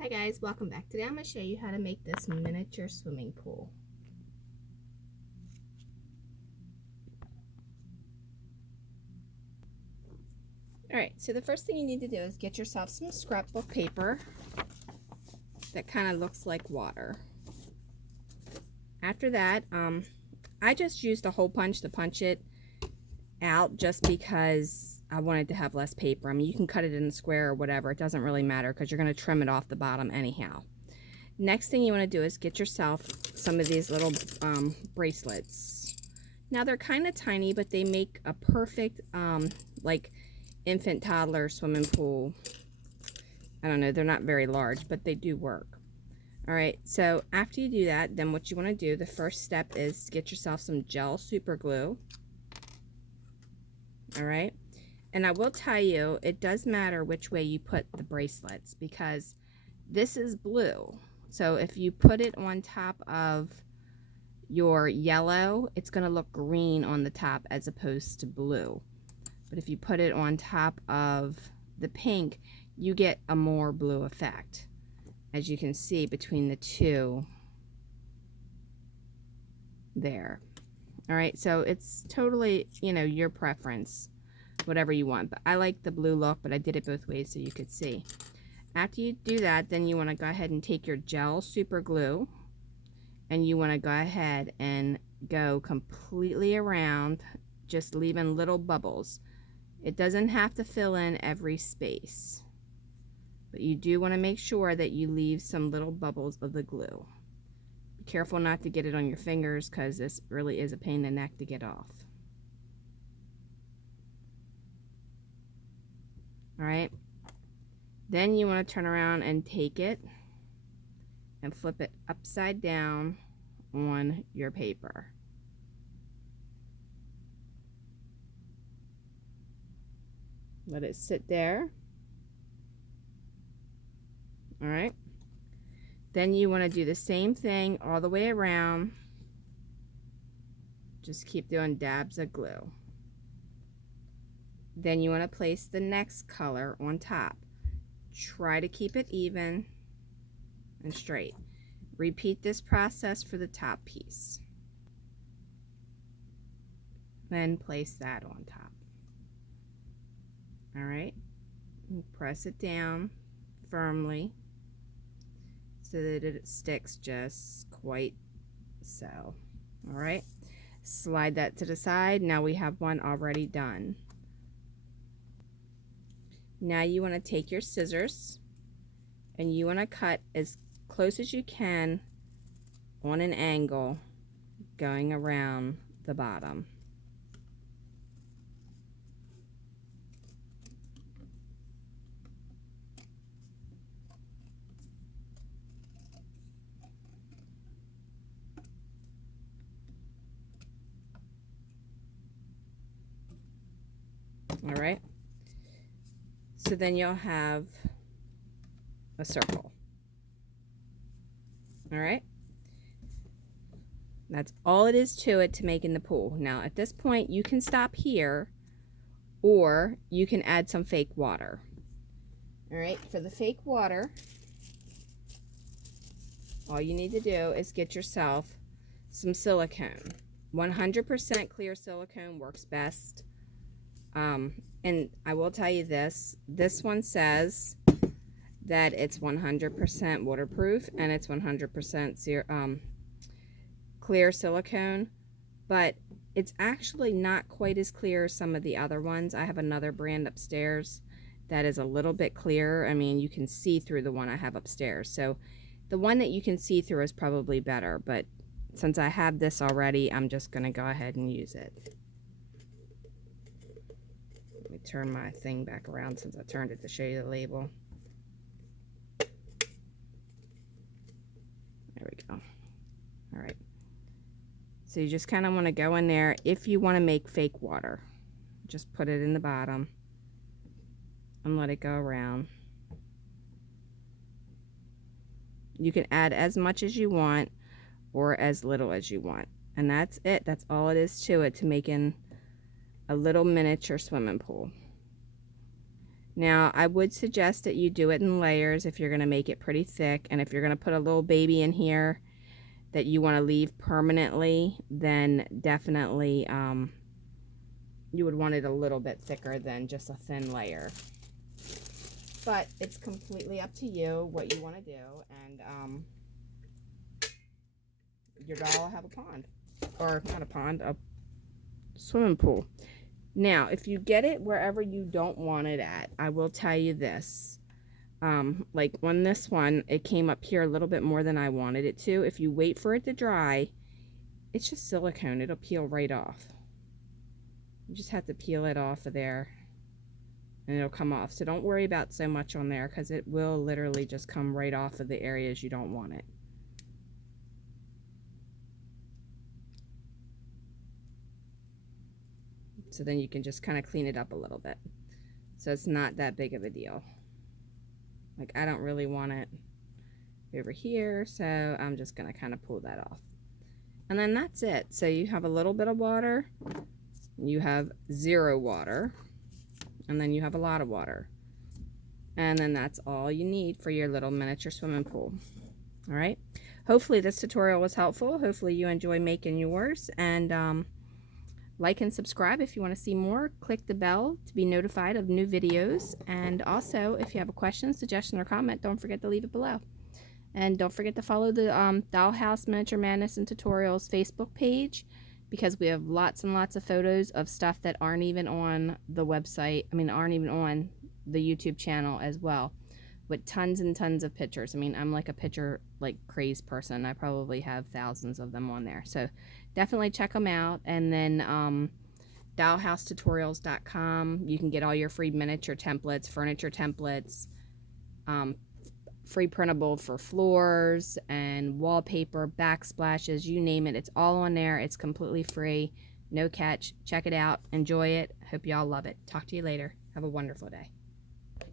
Hi guys, welcome back. Today I'm going to show you how to make this miniature swimming pool. Alright, so the first thing you need to do is get yourself some scrapbook paper that kind of looks like water. After that, I just used a hole punch to punch it out just because I wanted to have less paper. I mean, you can cut it in a square or whatever. It doesn't really matter because you're going to trim it off the bottom anyhow. Next thing you want to do is get yourself some of these little bracelets. Now they're kind of tiny, but they make a perfect like infant toddler swimming pool. I don't know, they're not very large, but they do work. Alright, so after you do that, then what you want to do, the first step is get yourself some gel super glue. Alright, and I will tell you, it does matter which way you put the bracelets because this is blue. So if you put it on top of your yellow, it's going to look green on the top as opposed to blue. But if you put it on top of the pink, you get a more blue effect, as you can see between the two there. Alright, so it's totally, you know, your preference, whatever you want. But I like the blue look, but I did it both ways so you could see. After you do that, then you want to go ahead and take your gel super glue and you want to go ahead and go completely around, just leaving little bubbles. It doesn't have to fill in every space, but you do want to make sure that you leave some little bubbles of the glue. Be careful not to get it on your fingers because this really is a pain in the neck to get off. Alright, then you want to turn around and take it and flip it upside down on your paper. Let it sit there. Alright, then you want to do the same thing all the way around. Just keep doing dabs of glue. Then you want to place the next color on top. Try to keep it even and straight. Repeat this process for the top piece. Then place that on top. Alright, press it down firmly so that it sticks just quite so. Alright, slide that to the side. Now we have one already done. Now you want to take your scissors and you want to cut as close as you can on an angle going around the bottom. All right, so then you'll have a circle. All right, that's all it is to it to making the pool. Now at this point you can stop here or you can add some fake water. All right, for the fake water, all you need to do is get yourself some silicone. 100% clear silicone works best. And I will tell you this one says that it's 100% waterproof and it's 100% clear silicone, but it's actually not quite as clear as some of the other ones. I have another brand upstairs that is a little bit clearer. I mean, you can see through the one I have upstairs. So the one that you can see through is probably better, but since I have this already, I'm just going to go ahead and use it. Let me turn my thing back around since I turned it to show you the label. There we go. All right. So you just kind of want to go in there. If you want to make fake water, just put it in the bottom and let it go around. You can add as much as you want or as little as you want. And that's it. That's all it is to it, to making a little miniature swimming pool. Now, I would suggest that you do it in layers if you're going to make it pretty thick. And if you're going to put a little baby in here that you want to leave permanently, then definitely you would want it a little bit thicker than just a thin layer. But it's completely up to you what you want to do. And your doll will have a pond. Or not a pond, a swimming pool. Now, if you get it wherever you don't want it at, I will tell you this. Like on this one, it came up here a little bit more than I wanted it to. If you wait for it to dry, it's just silicone. It'll peel right off. You just have to peel it off of there and it'll come off. So don't worry about so much on there because it will literally just come right off of the areas you don't want it. So then you can just kind of clean it up a little bit. So it's not that big of a deal. Like I don't really want it over here, so I'm just going to kind of pull that off. And then that's it. So you have a little bit of water, you have 0 water, and then you have a lot of water. And then that's all you need for your little miniature swimming pool. All right. Hopefully this tutorial was helpful. Hopefully you enjoy making yours. And like and subscribe if you want to see more. Click the bell to be notified of new videos. And also, if you have a question, suggestion, or comment, don't forget to leave it below. And don't forget to follow the Dollhouse Miniature Madness and Tutorials Facebook page, because we have lots and lots of photos of stuff that aren't even on the website. I mean, aren't even on the YouTube channel as well, with tons and tons of pictures. I mean, I'm like a picture crazed person. I probably have thousands of them on there. So definitely check them out. And then dollhousetutorials.com. You can get all your free miniature templates, furniture templates, free printable for floors and wallpaper, backsplashes, you name it. It's all on there. It's completely free. No catch. Check it out. Enjoy it. Hope y'all love it. Talk to you later. Have a wonderful day.